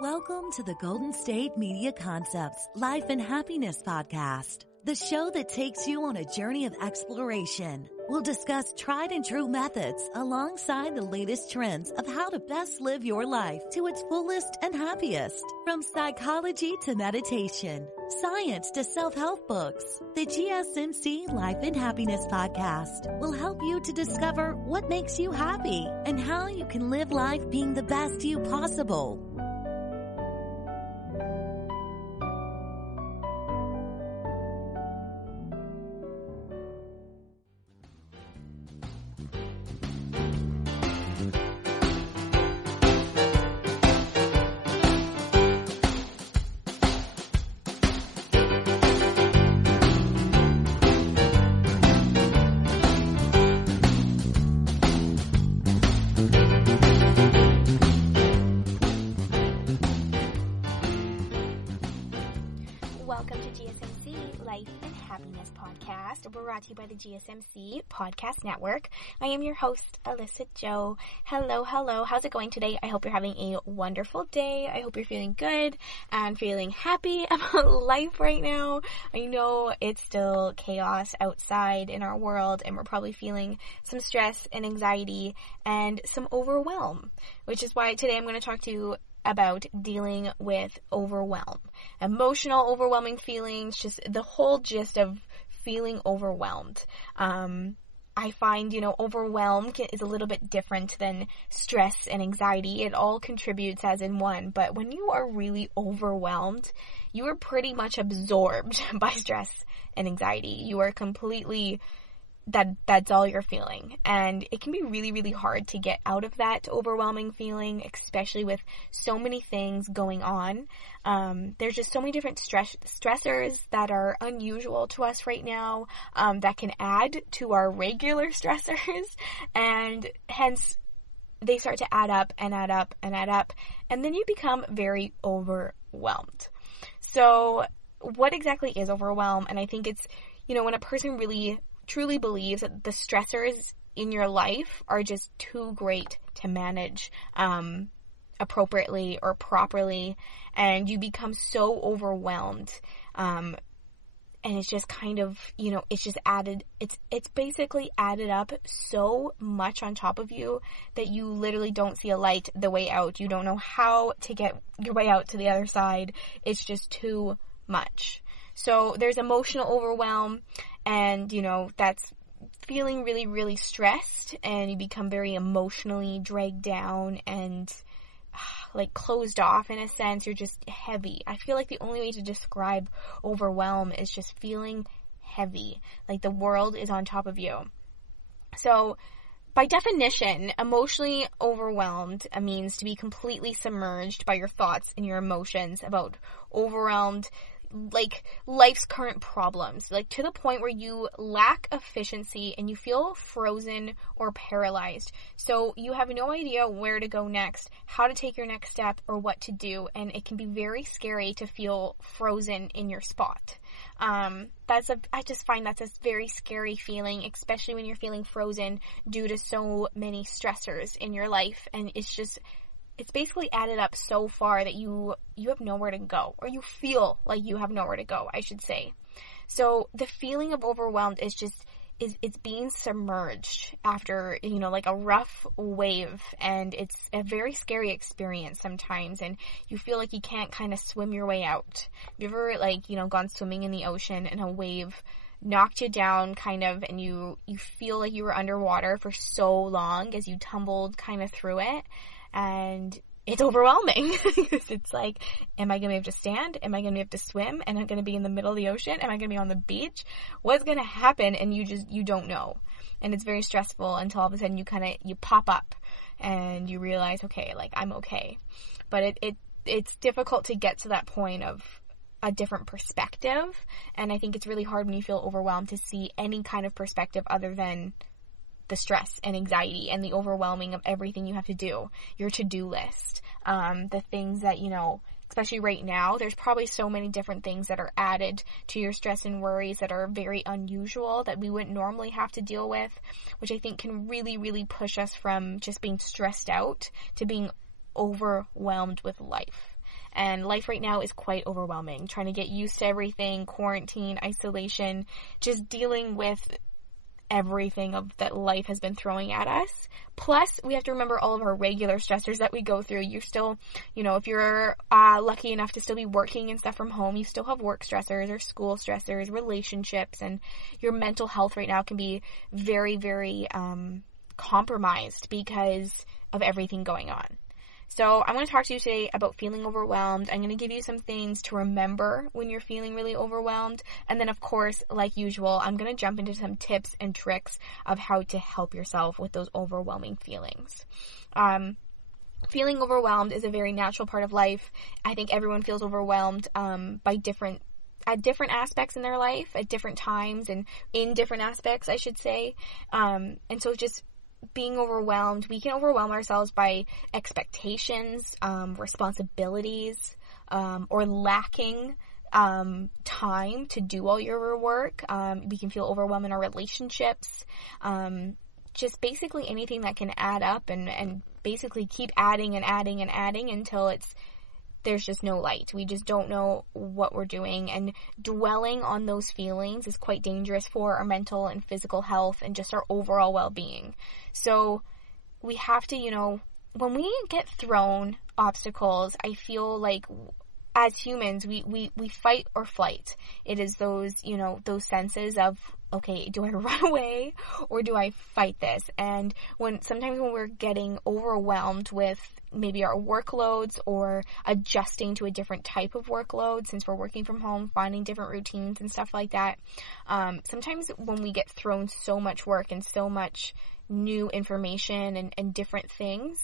Welcome to the Golden State Media Concepts Life and Happiness Podcast, the show that takes you on a journey of exploration. We'll discuss tried and true methods alongside the latest trends of how to best live your life to its fullest and happiest. From psychology to meditation, science to self-help books, the GSMC Life and Happiness Podcast will help you to discover what makes you happy and how you can live life being the best you possible. Welcome to GSMC Life and Happiness Podcast, brought to you by the GSMC Podcast Network. I am your host, Alyssa Jo. Hello. How's it going today? I hope you're having a wonderful day. I hope you're feeling good and feeling happy about life right now. I know it's still chaos outside in our world, and we're probably feeling some stress and anxiety and some overwhelm, which is why today I'm going to talk to you about dealing with overwhelm. Emotional, overwhelming feelings, just the whole gist of feeling overwhelmed. I find, overwhelm is a little bit different than stress and anxiety. It all contributes as in one. But when you are really overwhelmed, you are pretty much absorbed by stress and anxiety. You are completely that's all you're feeling. And it can be really, really hard to get out of that overwhelming feeling, especially with so many things going on. There's just so many different stressors that are unusual to us right now, that can add to our regular stressors, and hence they start to add up, and then you become very overwhelmed. So what exactly is overwhelm? And I think it's, when a person really truly believes that the stressors in your life are just too great to manage appropriately or properly, and you become so overwhelmed, and it's just kind of, it's just it's basically added up so much on top of you that you literally don't see a light the way out. You don't know how to get your way out to the other side. It's just too much. So there's emotional overwhelm, and, that's feeling really, really stressed, and you become very emotionally dragged down and closed off in a sense. You're just heavy. I feel like the only way to describe overwhelm is just feeling heavy, like the world is on top of you. So by definition, emotionally overwhelmed means to be completely submerged by your thoughts and your emotions about overwhelmed life's current problems, to the point where you lack efficiency and you feel frozen or paralyzed. So you have no idea where to go next, how to take your next step, or what to do. And it can be very scary to feel frozen in your spot. I just find that's a very scary feeling, especially when you're feeling frozen due to so many stressors in your life. And it's basically added up so far that you have nowhere to go, or you feel like you have nowhere to go, I should say. So the feeling of overwhelmed is it's being submerged after, a rough wave, and it's a very scary experience sometimes, and you feel like you can't kind of swim your way out. Have you ever, gone swimming in the ocean and a wave knocked you down kind of, and you feel like you were underwater for so long as you tumbled kind of through it? And it's overwhelming because it's like, am I going to have to stand? Am I going to have to swim? Am I going to be in the middle of the ocean? Am I going to be on the beach? What's going to happen? And you don't know. And it's very stressful until all of a sudden you pop up and you realize, okay, I'm okay. But it's difficult to get to that point of a different perspective. And I think it's really hard when you feel overwhelmed to see any kind of perspective other than the stress and anxiety and the overwhelming of everything you have to do, your to-do list, the things that, especially right now, there's probably so many different things that are added to your stress and worries that are very unusual that we wouldn't normally have to deal with, which I think can really, really push us from just being stressed out to being overwhelmed with life. And life right now is quite overwhelming. Trying to get used to everything, quarantine, isolation, just dealing with everything that life has been throwing at us. Plus, we have to remember all of our regular stressors that we go through. You're still, if you're lucky enough to still be working and stuff from home, you still have work stressors or school stressors, relationships, and your mental health right now can be very, very compromised because of everything going on. So I'm going to talk to you today about feeling overwhelmed. I'm going to give you some things to remember when you're feeling really overwhelmed. And then, of course, like usual, I'm going to jump into some tips and tricks of how to help yourself with those overwhelming feelings. Feeling overwhelmed is a very natural part of life. I think everyone feels overwhelmed at different aspects in their life, at different times, and in different aspects, I should say. And so just being overwhelmed, we can overwhelm ourselves by expectations, responsibilities, or lacking time to do all your work. We can feel overwhelmed in our relationships. Just basically anything that can add up and basically keep adding and adding and adding until there's just no light. We just don't know what we're doing, and dwelling on those feelings is quite dangerous for our mental and physical health and just our overall well-being. So we have to, when we get thrown obstacles, I feel like as humans, we fight or flight. It is those senses of, okay, do I run away or do I fight this? And sometimes when we're getting overwhelmed with maybe our workloads or adjusting to a different type of workload, since we're working from home, finding different routines and stuff like that, sometimes when we get thrown so much work and so much new information and different things,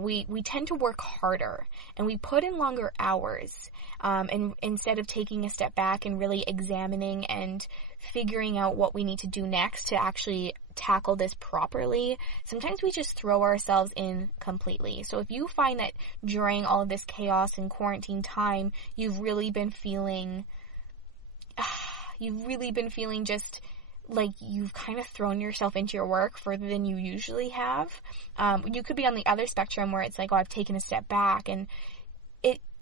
we tend to work harder and we put in longer hours, and instead of taking a step back and really examining and figuring out what we need to do next to actually tackle this properly, sometimes we just throw ourselves in completely. So if you find that during all of this chaos and quarantine time, you've really been feeling just like you've kind of thrown yourself into your work further than you usually have. You could be on the other spectrum where it's like, oh, I've taken a step back, and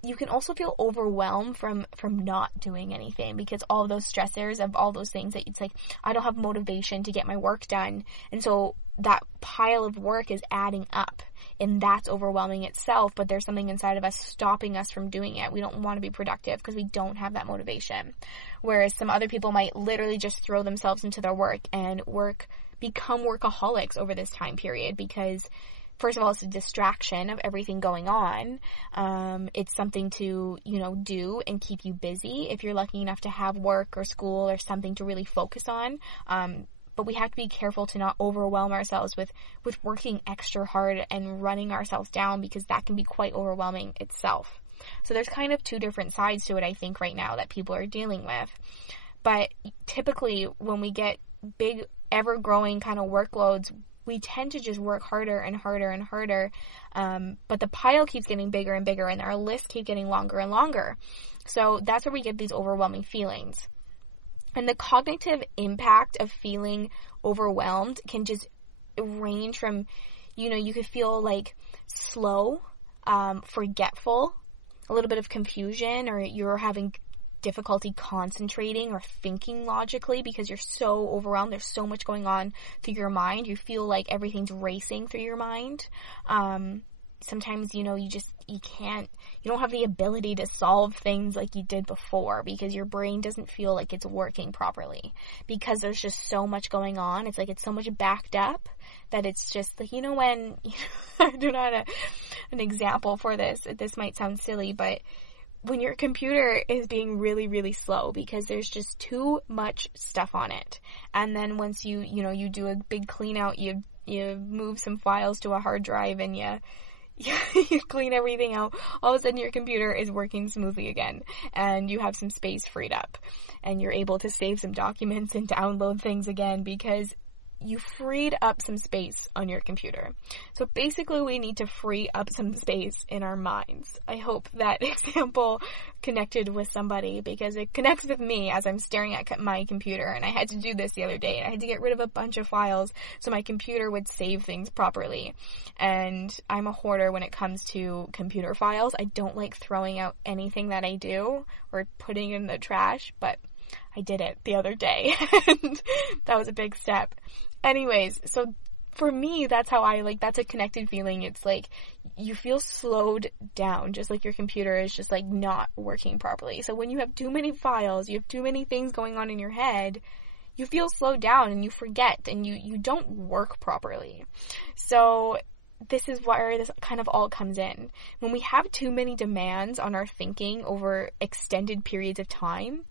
you can also feel overwhelmed from not doing anything, because all those stressors of all those things that it's like, I don't have motivation to get my work done. And so that pile of work is adding up, and that's overwhelming itself, but there's something inside of us stopping us from doing it. We don't want to be productive because we don't have that motivation. Whereas some other people might literally just throw themselves into their work and become workaholics over this time period, because first of all, it's a distraction of everything going on. It's something to, do and keep you busy if you're lucky enough to have work or school or something to really focus on. But we have to be careful to not overwhelm ourselves with working extra hard and running ourselves down, because that can be quite overwhelming itself. So there's kind of two different sides to it, I think, right now that people are dealing with. But typically when we get big, ever-growing kind of workloads, we tend to just work harder and harder and harder. But the pile keeps getting bigger and bigger, and our list keeps getting longer and longer. So that's where we get these overwhelming feelings. And the cognitive impact of feeling overwhelmed can just range from, you could feel like slow, forgetful, a little bit of confusion, or you're having difficulty concentrating or thinking logically because you're so overwhelmed. There's so much going on through your mind. You feel like everything's racing through your mind. Sometimes, you don't have the ability to solve things like you did before, because your brain doesn't feel like it's working properly, because there's just so much going on. It's like it's so much backed up that it's just like, when, I don't know an example for this. This might sound silly, but when your computer is being really, really slow because there's just too much stuff on it. And then once you do a big clean out, you move some files to a hard drive and you clean everything out, all of a sudden your computer is working smoothly again, and you have some space freed up, and you're able to save some documents and download things again, because you freed up some space on your computer. So basically we need to free up some space in our minds. I hope that example connected with somebody, because it connects with me as I'm staring at my computer, and I had to do this the other day. I had to get rid of a bunch of files so my computer would save things properly. And I'm a hoarder when it comes to computer files. I don't like throwing out anything that I do or putting it in the trash, but I did it the other day, and that was a big step. Anyways, so for me, that's a connected feeling. It's like you feel slowed down, just like your computer is just like not working properly. So when you have too many files, you have too many things going on in your head, you feel slowed down and you forget and you don't work properly. So this is where this kind of all comes in. When we have too many demands on our thinking over extended periods of time,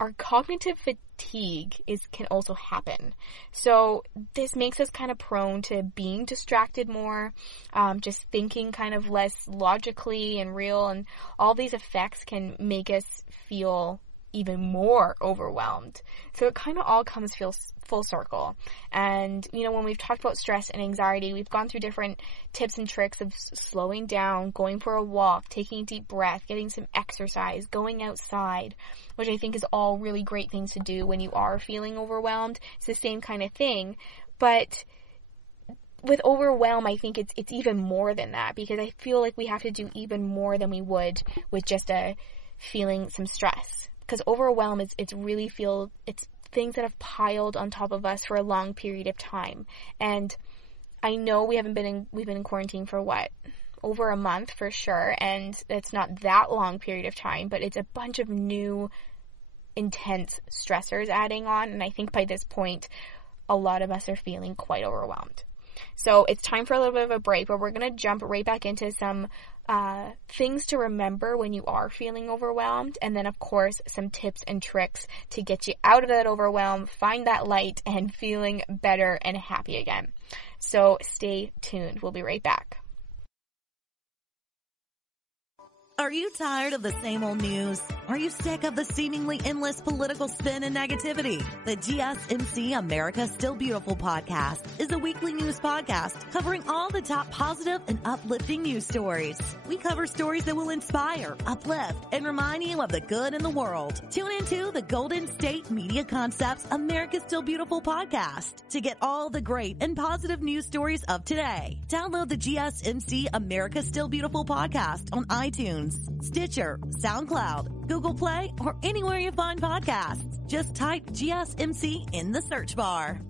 our cognitive fatigue can also happen. So this makes us kind of prone to being distracted more, just thinking kind of less logically and real, and all these effects can make us feel even more overwhelmed. So it kind of all comes full circle. And, when we've talked about stress and anxiety, we've gone through different tips and tricks of slowing down, going for a walk, taking a deep breath, getting some exercise, going outside, which I think is all really great things to do when you are feeling overwhelmed. It's the same kind of thing. But with overwhelm, I think it's even more than that, because I feel like we have to do even more than we would with just feeling some stress. Because overwhelm it's things that have piled on top of us for a long period of time. And I know we've been in quarantine for over a month for sure, and it's not that long period of time, but it's a bunch of new intense stressors adding on, and I think by this point a lot of us are feeling quite overwhelmed. So it's time for a little bit of a break, but we're going to jump right back into some things to remember when you are feeling overwhelmed, and then of course some tips and tricks to get you out of that overwhelm, find that light, and feeling better and happy again. So stay tuned. We'll be right back. Are you tired of the same old news? Are you sick of the seemingly endless political spin and negativity? The GSMC America's Still Beautiful podcast is a weekly news podcast covering all the top positive and uplifting news stories. We cover stories that will inspire, uplift, and remind you of the good in the world. Tune into the Golden State Media Concepts America's Still Beautiful podcast to get all the great and positive news stories of today. Download the GSMC America's Still Beautiful podcast on iTunes, Stitcher, SoundCloud, Google Play, or anywhere you find podcasts. Just type GSMC in the search bar.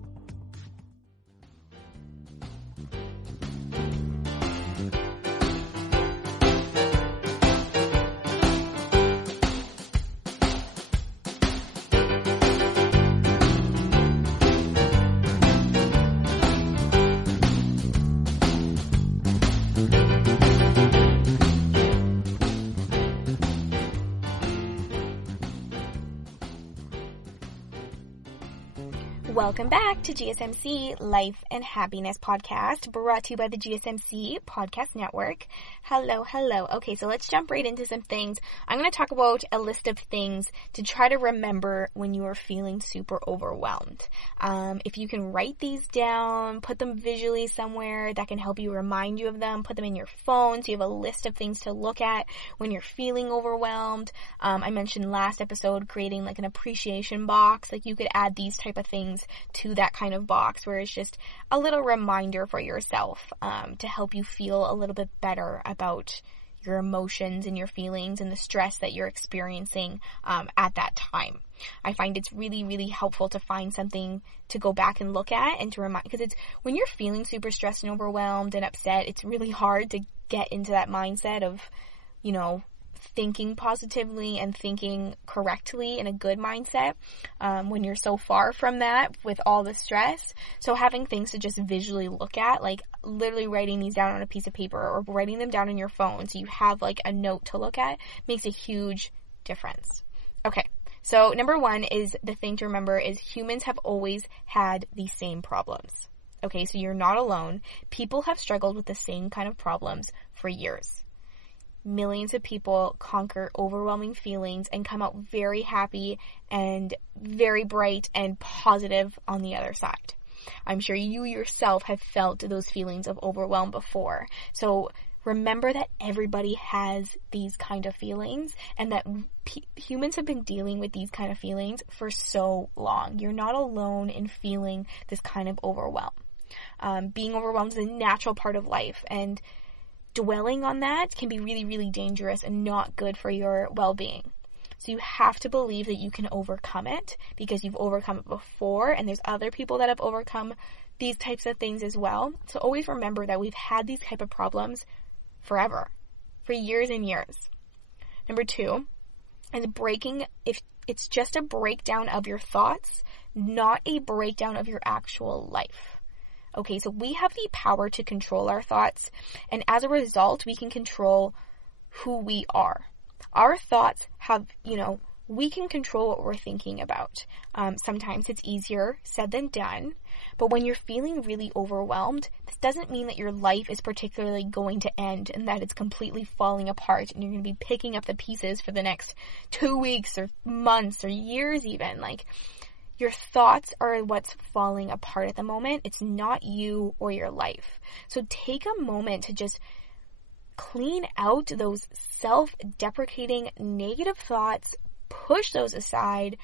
Welcome back to GSMC Life and Happiness Podcast, brought to you by the GSMC Podcast Network. Hello. Okay, so let's jump right into some things. I'm going to talk about a list of things to try to remember when you are feeling super overwhelmed. If you can write these down, put them visually somewhere that can help you remind you of them, put them in your phone so you have a list of things to look at when you're feeling overwhelmed. I mentioned last episode creating like an appreciation box. Like you could add these type of things to that kind of box where it's just a little reminder for yourself to help you feel a little bit better about your emotions and your feelings and the stress that you're experiencing at that time. I find it's really, really helpful to find something to go back and look at and to remind, because it's when you're feeling super stressed and overwhelmed and upset, it's really hard to get into that mindset of, thinking positively and thinking correctly in a good mindset when you're so far from that with all the stress. So having things to just visually look at, like literally writing these down on a piece of paper or writing them down on your phone so you have like a note to look at, makes a huge difference. Okay, so number one is the thing to remember is humans have always had these same problems. Okay, so you're not alone. People have struggled with the same kind of problems for years. Millions of people conquer overwhelming feelings and come out very happy and very bright and positive on the other side. I'm sure you yourself have felt those feelings of overwhelm before. So remember that everybody has these kind of feelings, and that humans have been dealing with these kind of feelings for so long. You're not alone in feeling this kind of overwhelm. Being overwhelmed is a natural part of life, and dwelling on that can be really, really dangerous and not good for your well-being. So you have to believe that you can overcome it, because you've overcome it before, and there's other people that have overcome these types of things as well. So always remember that we've had these type of problems forever, for years and years. Number 2 is if it's just a breakdown of your thoughts, not a breakdown of your actual life. Okay, so we have the power to control our thoughts, and as a result, we can control who we are. Our thoughts have, we can control what we're thinking about. Sometimes it's easier said than done, but when you're feeling really overwhelmed, this doesn't mean that your life is particularly going to end and that it's completely falling apart and you're going to be picking up the pieces for the next 2 weeks or months or years even. Like, your thoughts are what's falling apart at the moment. It's not you or your life. So take a moment to just clean out those self-deprecating negative thoughts, push those aside,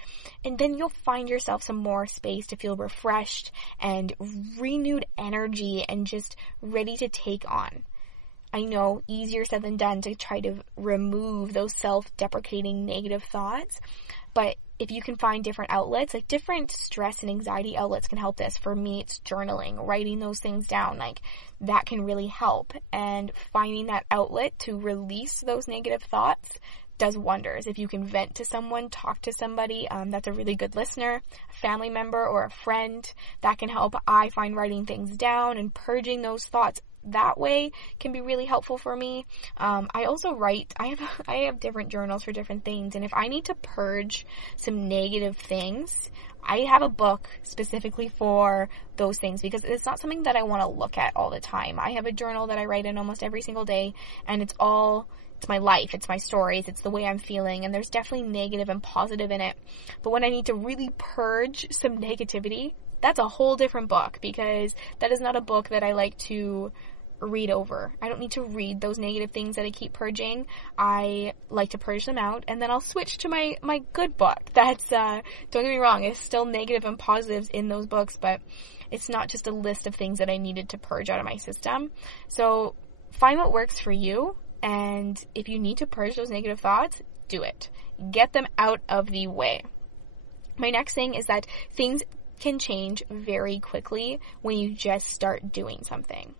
and then you'll find yourself some more space to feel refreshed and renewed energy and just ready to take on. I know, easier said than done to try to remove those self-deprecating negative thoughts, but if you can find different outlets, like different stress and anxiety outlets can help this. For me, it's journaling, writing those things down, like that can really help. And finding that outlet to release those negative thoughts does wonders. If you can vent to someone, talk to somebody, that's a really good listener, a family member or a friend, that can help. I find writing things down and purging those thoughts that way can be really helpful for me. I also write, I have different journals for different things, and if I need to purge some negative things, I have a book specifically for those things, because it's not something that I want to look at all the time. I have a journal that I write in almost every single day, and it's my life, it's my stories, it's the way I'm feeling, and there's definitely negative and positive in it. But when I need to really purge some negativity, that's a whole different book, because that is not a book that I like to read over. I don't need to read those negative things that I keep purging. I like to purge them out, and then I'll switch to my good book. That's, don't get me wrong, it's still negative and positives in those books, but it's not just a list of things that I needed to purge out of my system. So find what works for you, and if you need to purge those negative thoughts, do it. Get them out of the way. My next thing is that things can change very quickly when you just start doing something.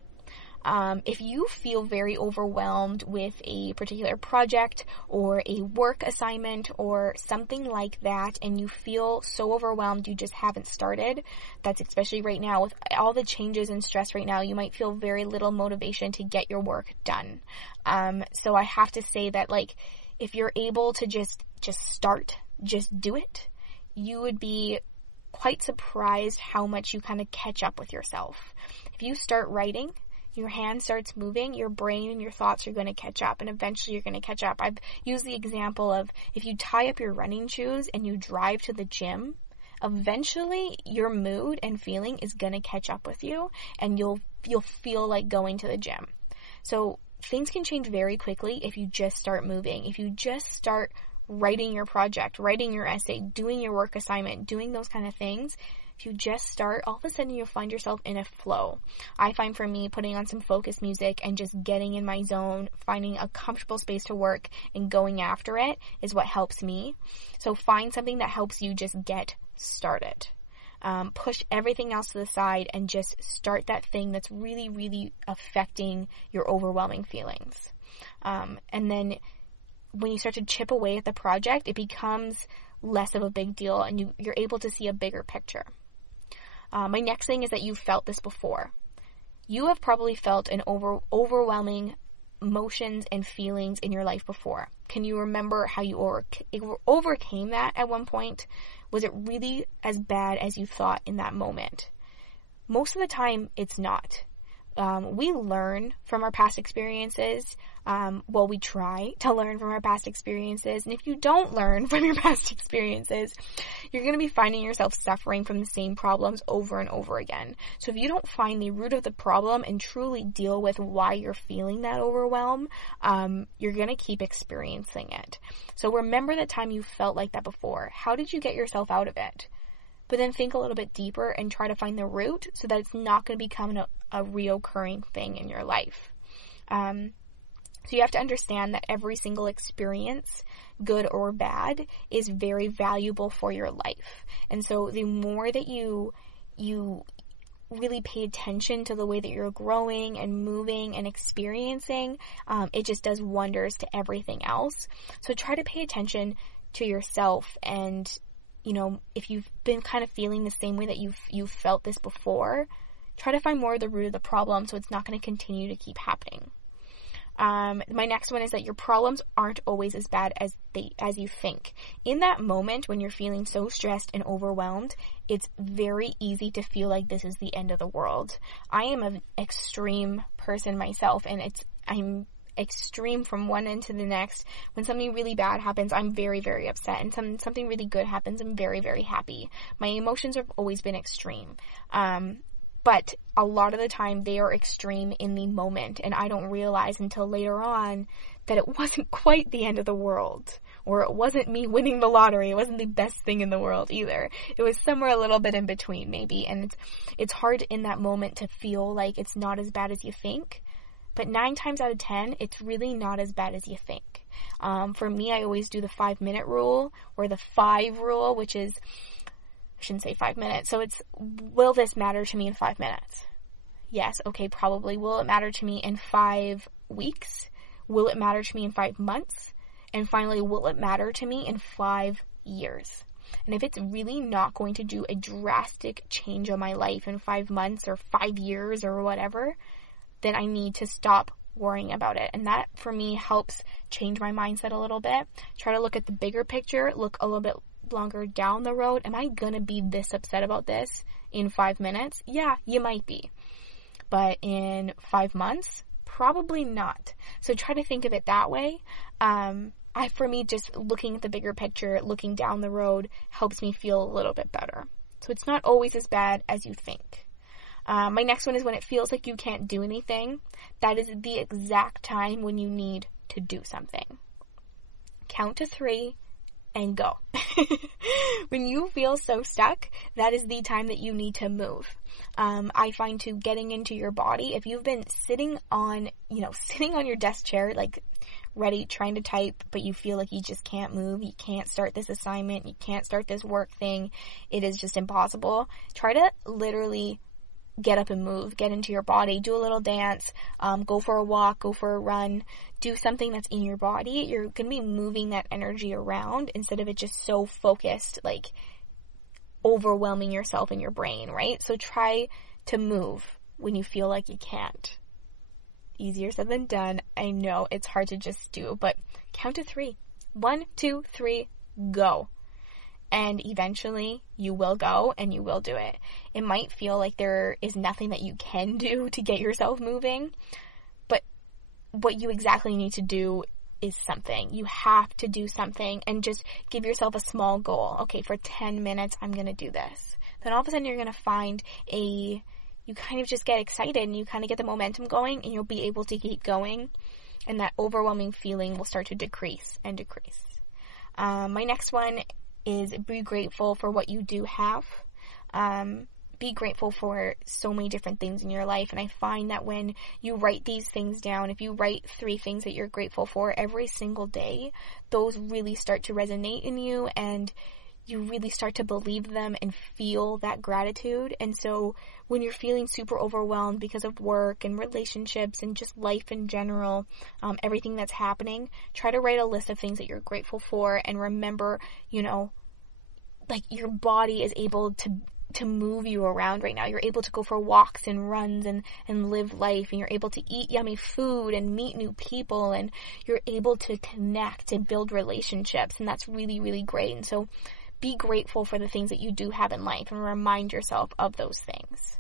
If you feel very overwhelmed with a particular project or a work assignment or something like that, and you feel so overwhelmed you just haven't started, that's especially right now with all the changes and stress right now, you might feel very little motivation to get your work done. So I have to say that, like, if you're able to just start, just do it, you would be quite surprised how much you kind of catch up with yourself. If you start writing, your hand starts moving, your brain and your thoughts are going to catch up, and eventually you're going to catch up. I've used the example of if you tie up your running shoes and you drive to the gym, eventually your mood and feeling is going to catch up with you, and you'll feel like going to the gym. So things can change very quickly if you just start moving. If you just start writing your project, writing your essay, doing your work assignment, doing those kind of things, if you just start, all of a sudden you'll find yourself in a flow. I find for me, putting on some focus music and just getting in my zone, finding a comfortable space to work and going after it is what helps me. So find something that helps you just get started. Push everything else to the side and just start that thing that's really, really affecting your overwhelming feelings. And then when you start to chip away at the project, it becomes less of a big deal, and you're able to see a bigger picture. My next thing is that you've felt this before. You have probably felt an overwhelming emotions and feelings in your life before. Can you remember how you overcame that at one point? Was it really as bad as you thought in that moment? Most of the time, it's not. We learn from our past experiences. We try to learn from our past experiences. And if you don't learn from your past experiences, you're going to be finding yourself suffering from the same problems over and over again. So if you don't find the root of the problem and truly deal with why you're feeling that overwhelm, you're going to keep experiencing it. So remember the time you felt like that before. How did you get yourself out of it? But then think a little bit deeper and try to find the root so that it's not going to become a reoccurring thing in your life. So you have to understand that every single experience, good or bad, is very valuable for your life. And so the more that you really pay attention to the way that you're growing and moving and experiencing, it just does wonders to everything else. So try to pay attention to yourself, and if you've been kind of feeling the same way that you've felt this before, try to find more of the root of the problem so it's not going to continue to keep happening. My next one is that your problems aren't always as bad as you think. In that moment when you're feeling so stressed and overwhelmed, it's very easy to feel like this is the end of the world. I am an extreme person myself, and I'm extreme from one end to the next. When something really bad happens, I'm very, very upset, and something really good happens, I'm very, very happy. My emotions have always been extreme. But a lot of the time they are extreme in the moment, and I don't realize until later on that it wasn't quite the end of the world, or it wasn't me winning the lottery. It wasn't the best thing in the world either. It was somewhere a little bit in between maybe, and it's hard in that moment to feel like it's not as bad as you think. But 9 times out of 10, it's really not as bad as you think. For me, I always do the 5-minute rule, or the 5 rule, which is, I shouldn't say 5 minutes. So it's, will this matter to me in 5 minutes? Yes, okay, probably. Will it matter to me in 5 weeks? Will it matter to me in 5 months? And finally, will it matter to me in 5 years? And if it's really not going to do a drastic change on my life in 5 months or 5 years or whatever, then I need to stop worrying about it. And that, for me, helps change my mindset a little bit. Try to look at the bigger picture, look a little bit longer down the road. Am I going to be this upset about this in 5 minutes? Yeah, you might be. But in 5 months, probably not. So try to think of it that way. For me, just looking at the bigger picture, looking down the road, helps me feel a little bit better. So it's not always as bad as you think. My next one is when it feels like you can't do anything. That is the exact time when you need to do something. Count to 3 and go. When you feel so stuck, that is the time that you need to move. I find too, getting into your body, if you've been sitting on your desk chair, like ready, trying to type, but you feel like you just can't move, you can't start this assignment, you can't start this work thing, it is just impossible. Try to literally get up and move, get into your body, do a little dance, go for a walk, go for a run, do something that's in your body. You're going to be moving that energy around instead of it just so focused, like overwhelming yourself in your brain, right? So try to move when you feel like you can't. Easier said than done. I know it's hard to just do, but count to 3. 1, 2, 3, go. And eventually you will go and you will do it. It might feel like there is nothing that you can do to get yourself moving, but what you exactly need to do is something. You have to do something, and just give yourself a small goal. Okay, for 10 minutes, I'm going to do this. Then all of a sudden you're going to find you kind of just get excited and you kind of get the momentum going, and you'll be able to keep going, and that overwhelming feeling will start to decrease and decrease. My next one is be grateful for what you do have. Be grateful for so many different things in your life. And I find that when you write these things down, if you write 3 things that you're grateful for every single day, those really start to resonate in you, and you really start to believe them and feel that gratitude. And so when you're feeling super overwhelmed because of work and relationships and just life in general, everything that's happening, try to write a list of things that you're grateful for, and remember, like your body is able to move you around right now. You're able to go for walks and runs and live life, and you're able to eat yummy food and meet new people, and you're able to connect and build relationships, and that's really, really great. And so be grateful for the things that you do have in life and remind yourself of those things.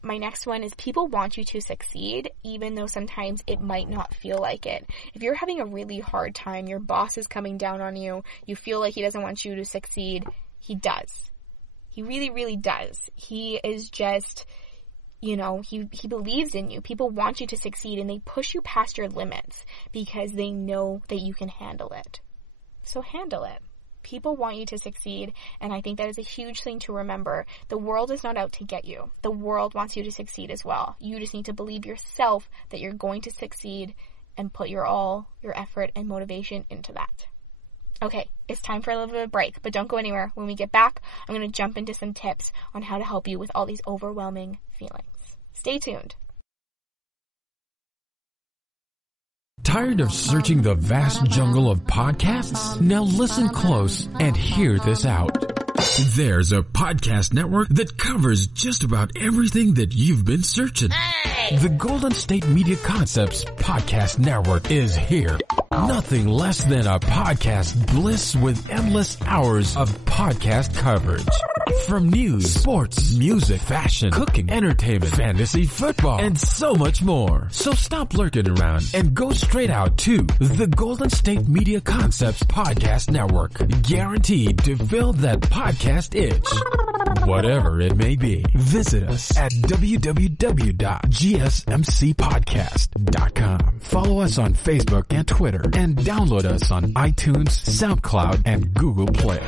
My next one is people want you to succeed, even though sometimes it might not feel like it. If you're having a really hard time, your boss is coming down on you, you feel like he doesn't want you to succeed, he does. He really, really does. He is just, he believes in you. People want you to succeed, and they push you past your limits because they know that you can handle it. So handle it. People want you to succeed, and I think that is a huge thing to remember. The world is not out to get you. The world wants you to succeed as well. You just need to believe yourself that you're going to succeed and put your effort and motivation into that. Okay, it's time for a little bit of a break, but don't go anywhere. When we get back, I'm going to jump into some tips on how to help you with all these overwhelming feelings. Stay tuned. Tired of searching the vast jungle of podcasts? Now listen close and hear this out. There's a podcast network that covers just about everything that you've been searching. Hey! The Golden State Media Concepts Podcast Network is here. Nothing less than a podcast bliss with endless hours of podcast coverage. From news, sports, music, fashion, cooking, entertainment, fantasy, football, and so much more. So stop lurking around and go straight out to the Golden State Media Concepts Podcast Network. Guaranteed to fill that podcast itch. Whatever it may be. Visit us at www.gsmcpodcast.com. Follow us on Facebook and Twitter, and download us on iTunes, SoundCloud, and Google Play.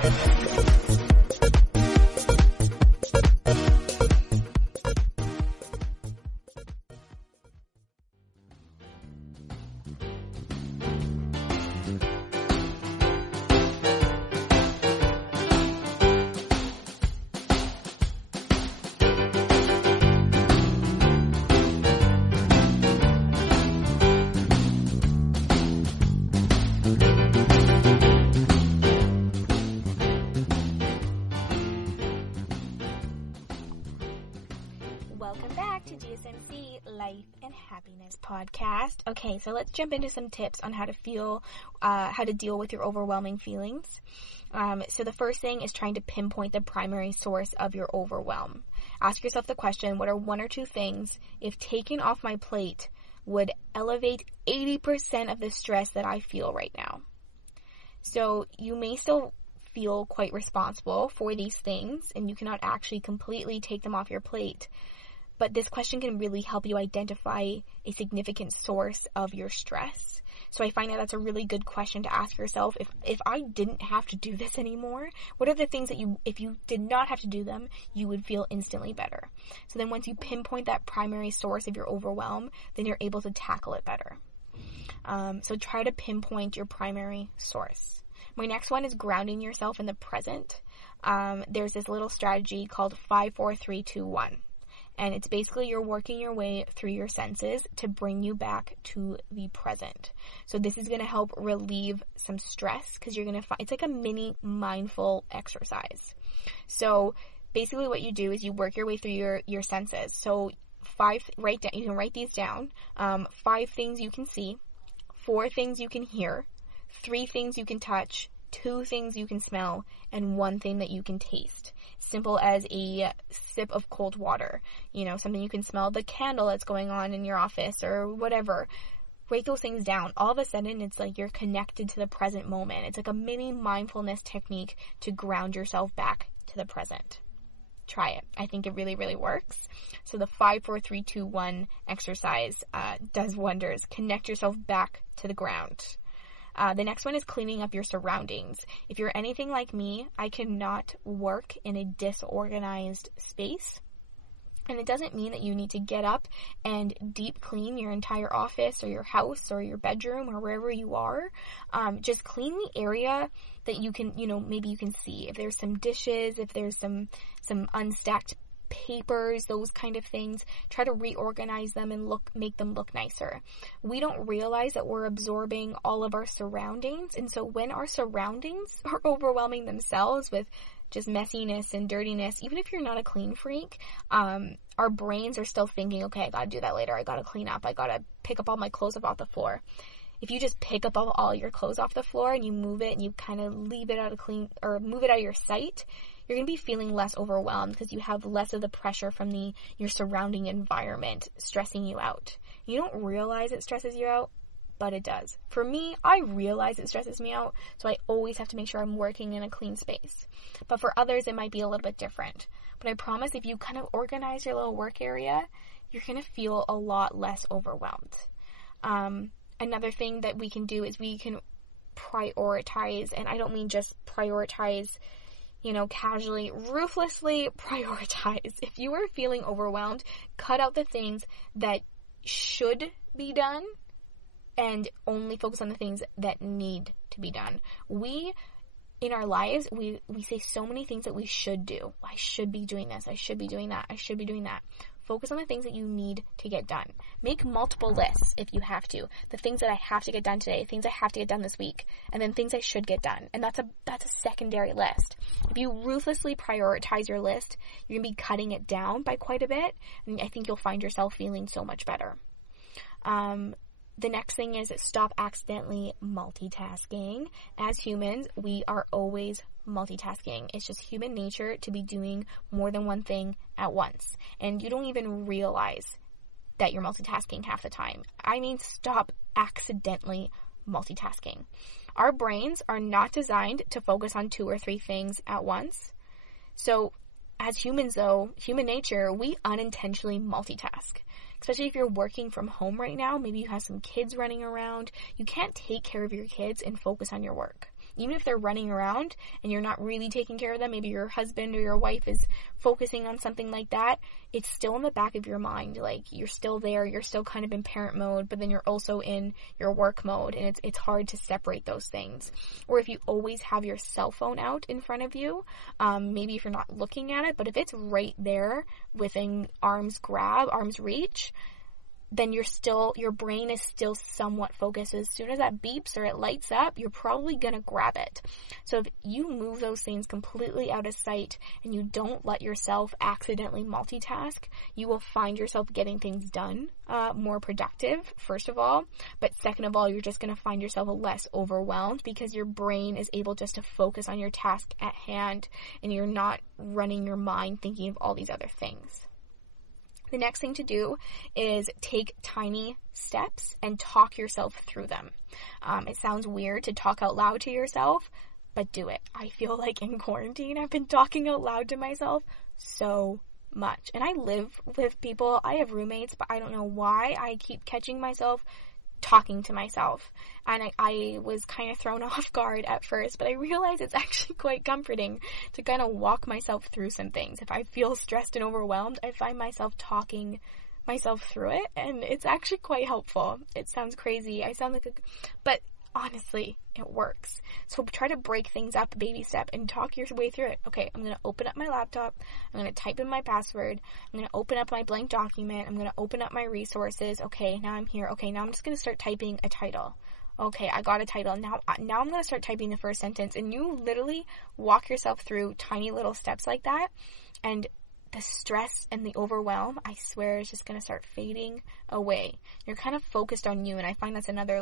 Welcome back to GSMC Life and Happiness Podcast. Okay, so let's jump into some tips on how to deal with your overwhelming feelings. So the first thing is trying to pinpoint the primary source of your overwhelm. Ask yourself the question, what are one or two things, if taken off my plate, would elevate 80% of the stress that I feel right now? So you may still feel quite responsible for these things, and you cannot actually completely take them off your plate. But this question can really help you identify a significant source of your stress. So I find that that's a really good question to ask yourself. If I didn't have to do this anymore, what are the things that if you did not have to do them, you would feel instantly better? So then once you pinpoint that primary source of your overwhelm, then you're able to tackle it better. So try to pinpoint your primary source. My next one is grounding yourself in the present. There's this little strategy called 5, 4, 3, 2, 1. And it's basically you're working your way through your senses to bring you back to the present. So this is going to help relieve some stress because you're going to find it's like a mini mindful exercise. So basically what you do is you work your way through your senses. So you can write these down. 5 things you can see, 4 things you can hear, 3 things you can touch, 2 things you can smell, and 1 thing that you can taste. Simple as a sip of cold water. Something you can smell, the candle that's going on in your office or whatever. Write those things down. All of a sudden, it's like you're connected to the present moment. It's like a mini mindfulness technique to ground yourself back to the present. Try it. I think it really, really works. So the 5, 4, 3, 2, 1 exercise does wonders. Connect yourself back to the ground. The next one is cleaning up your surroundings. If you're anything like me, I cannot work in a disorganized space. And it doesn't mean that you need to get up and deep clean your entire office or your house or your bedroom or wherever you are. Just clean the area that you can, maybe you can see. If there's some dishes, if there's some unstacked papers, those kind of things, try to reorganize them and make them look nicer. We don't realize that we're absorbing all of our surroundings, and so when our surroundings are overwhelming themselves with just messiness and dirtiness, even if you're not a clean freak, our brains are still thinking, okay, I gotta do that later, I gotta clean up, I gotta pick up all my clothes up off the floor. If you just pick up all your clothes off the floor and you move it and you kind of leave it out of move it out of your sight, you're going to be feeling less overwhelmed because you have less of the pressure from your surrounding environment stressing you out. You don't realize it stresses you out, but it does. For me, I realize it stresses me out, so I always have to make sure I'm working in a clean space. But for others, it might be a little bit different. But I promise if you kind of organize your little work area, you're going to feel a lot less overwhelmed. Another thing that we can do is we can prioritize, and I don't mean just prioritize, casually, ruthlessly prioritize. If you are feeling overwhelmed, cut out the things that should be done and only focus on the things that need to be done. In our lives, we say so many things that we should do. I should be doing this. I should be doing that. I should be doing that. Focus on the things that you need to get done. Make multiple lists if you have to. The things that I have to get done today, things I have to get done this week, and then things I should get done. And that's a secondary list. If you ruthlessly prioritize your list, you're going to be cutting it down by quite a bit, and I think you'll find yourself feeling so much better. The next thing is stop accidentally multitasking. As humans, we are always multitasking. It's just human nature to be doing more than one thing at once. And you don't even realize that you're multitasking half the time. I mean, stop accidentally multitasking. Our brains are not designed to focus on 2 or 3 things at once. So as humans though, human nature, we unintentionally multitask. Especially if you're working from home right now, maybe you have some kids running around. You can't take care of your kids and focus on your work. Even if they're running around and you're not really taking care of them, maybe your husband or your wife is focusing on something like that, it's still in the back of your mind. Like, you're still there, you're still kind of in parent mode, but then you're also in your work mode, and it's hard to separate those things. Or if you always have your cell phone out in front of you, maybe if you're not looking at it, but if it's right there within arm's reach, then your brain is still somewhat focused. As soon as that beeps or it lights up, you're probably going to grab it. So if you move those things completely out of sight and you don't let yourself accidentally multitask, you will find yourself getting things done more productive, first of all. But second of all, you're just going to find yourself less overwhelmed because your brain is able just to focus on your task at hand and you're not running your mind thinking of all these other things. The next thing to do is take tiny steps and talk yourself through them. It sounds weird to talk out loud to yourself, but do it. I feel like in quarantine, I've been talking out loud to myself so much. And I live with people. I have roommates, but I don't know why I keep catching myself talking to myself. And I was kind of thrown off guard at first, but I realized it's actually quite comforting to kind of walk myself through some things. If I feel stressed and overwhelmed, I find myself talking myself through it, and it's actually quite helpful. It sounds crazy. But honestly, it works. So try to break things up baby step and talk your way through it. Okay, I'm going to open up my laptop. I'm going to type in my password. I'm going to open up my blank document. I'm going to open up my resources. Okay, now I'm here. Okay, now I'm just going to start typing a title. Okay, I got a title. Now I'm going to start typing the first sentence. And you literally walk yourself through tiny little steps like that. And the stress and the overwhelm, I swear, is just going to start fading away. You're kind of focused on you, and I find that's another,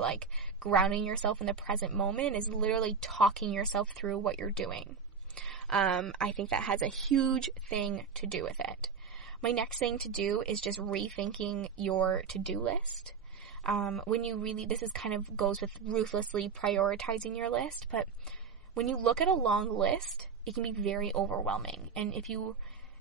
grounding yourself in the present moment is literally talking yourself through what you're doing. I think that has a huge thing to do with it. My next thing to do is just rethinking your to-do list. This is kind of goes with ruthlessly prioritizing your list, but when you look at a long list, it can be very overwhelming. And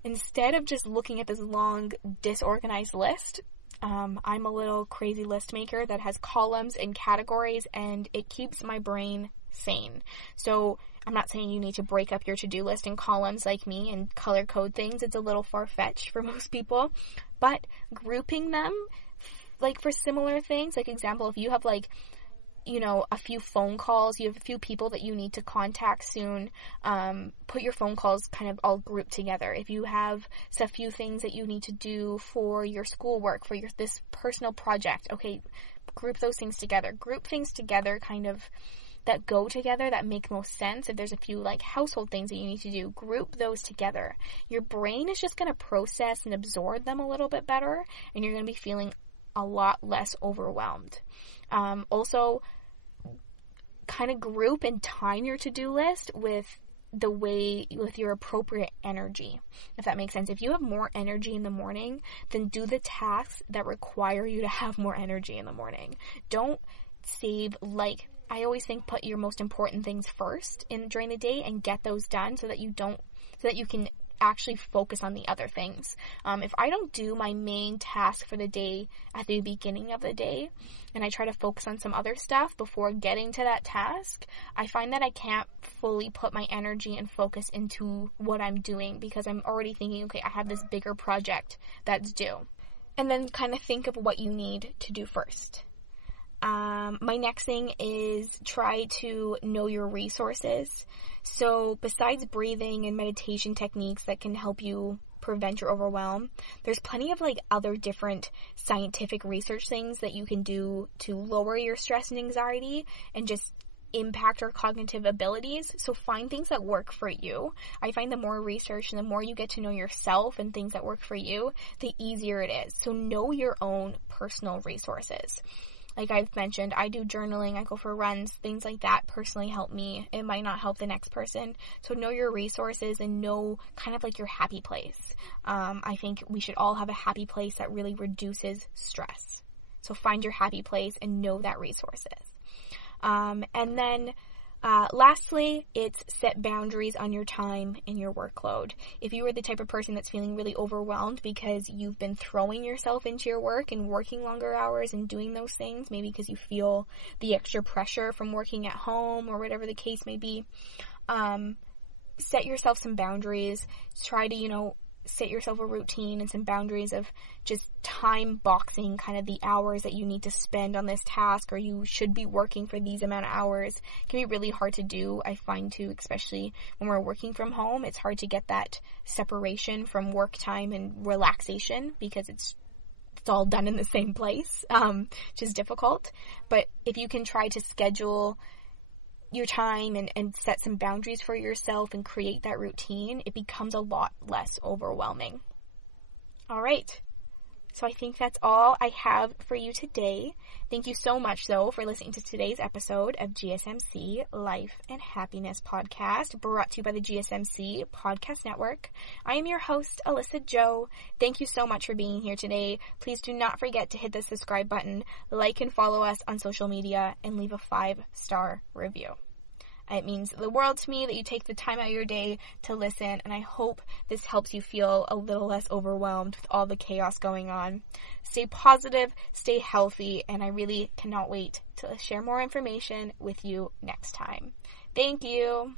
instead of just looking at this long, disorganized list, I'm a little crazy list maker that has columns and categories, and it keeps my brain sane. So I'm not saying you need to break up your to-do list in columns like me and color code things. It's a little far-fetched for most people. But grouping them, for similar things, example, if you have a few phone calls, you have a few people that you need to contact soon, put your phone calls kind of all grouped together. If you have a few things that you need to do for your schoolwork, for this personal project, okay, group those things together. Group things together kind of that go together, that make most sense. If there's a few household things that you need to do, group those together. Your brain is just going to process and absorb them a little bit better, and you're going to be feeling a lot less overwhelmed. Also, kind of group and time your to-do list with the way with your appropriate energy, if that makes sense. If you have more energy in the morning, then do the tasks that require you to have more energy in the morning. Don't save, like, I always think put your most important things first during the day and get those done so that you can actually focus on the other things. If I don't do my main task for the day at the beginning of the day, and I try to focus on some other stuff before getting to that task, I find that I can't fully put my energy and focus into what I'm doing because I'm already thinking, okay, I have this bigger project that's due. And then kind of think of what you need to do first. My next thing is try to know your resources. So besides breathing and meditation techniques that can help you prevent your overwhelm, there's plenty of like other different scientific research things that you can do to lower your stress and anxiety and just impact our cognitive abilities. So find things that work for you. I find the more research and the more you get to know yourself and things that work for you, the easier it is. So know your own personal resources. Like I've mentioned, I do journaling, I go for runs, things like that personally help me. It might not help the next person. So know your resources and know kind of like your happy place. I think we should all have a happy place that really reduces stress. So find your happy place and know that resources. And then lastly, it's set boundaries on your time and your workload. If you are the type of person that's feeling really overwhelmed because you've been throwing yourself into your work and working longer hours and doing those things, maybe because you feel the extra pressure from working at home or whatever the case may be, set yourself some boundaries. Try to, set yourself a routine and some boundaries of just time boxing kind of the hours that you need to spend on this task, or you should be working for these amount of hours. It can be really hard to do, I find too, especially when we're working from home. It's hard to get that separation from work time and relaxation because it's all done in the same place, which is difficult. But if you can try to schedule your time and set some boundaries for yourself and create that routine, it becomes a lot less overwhelming. All right. So I think that's all I have for you today. Thank you so much, though, for listening to today's episode of GSMC Life and Happiness Podcast, brought to you by the GSMC Podcast Network. I am your host, Alyssa Jo. Thank you so much for being here today. Please do not forget to hit the subscribe button, like and follow us on social media, and leave a 5-star review. It means the world to me that you take the time out of your day to listen, and I hope this helps you feel a little less overwhelmed with all the chaos going on. Stay positive, stay healthy, and I really cannot wait to share more information with you next time. Thank you.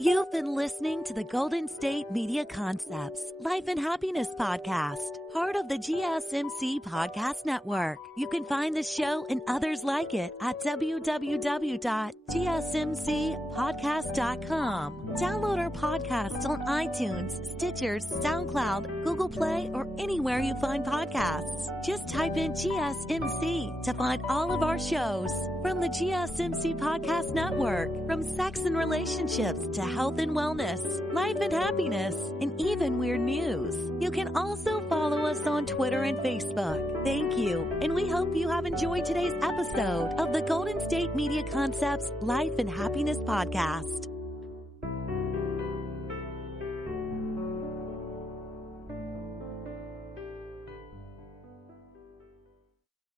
You've been listening to the Golden State Media Concepts Life and Happiness Podcast, part of the GSMC Podcast Network. You can find the show and others like it at www.gsmcpodcast.com. Download our podcasts on iTunes, Stitcher, SoundCloud, Google Play, or anywhere you find podcasts. Just type in GSMC to find all of our shows from the GSMC Podcast Network, from sex and relationships to health and wellness, life and happiness, and even weird news. You can also follow us on Twitter and Facebook. Thank you, and we hope you have enjoyed today's episode of the Golden State Media Concepts Life and Happiness Podcast.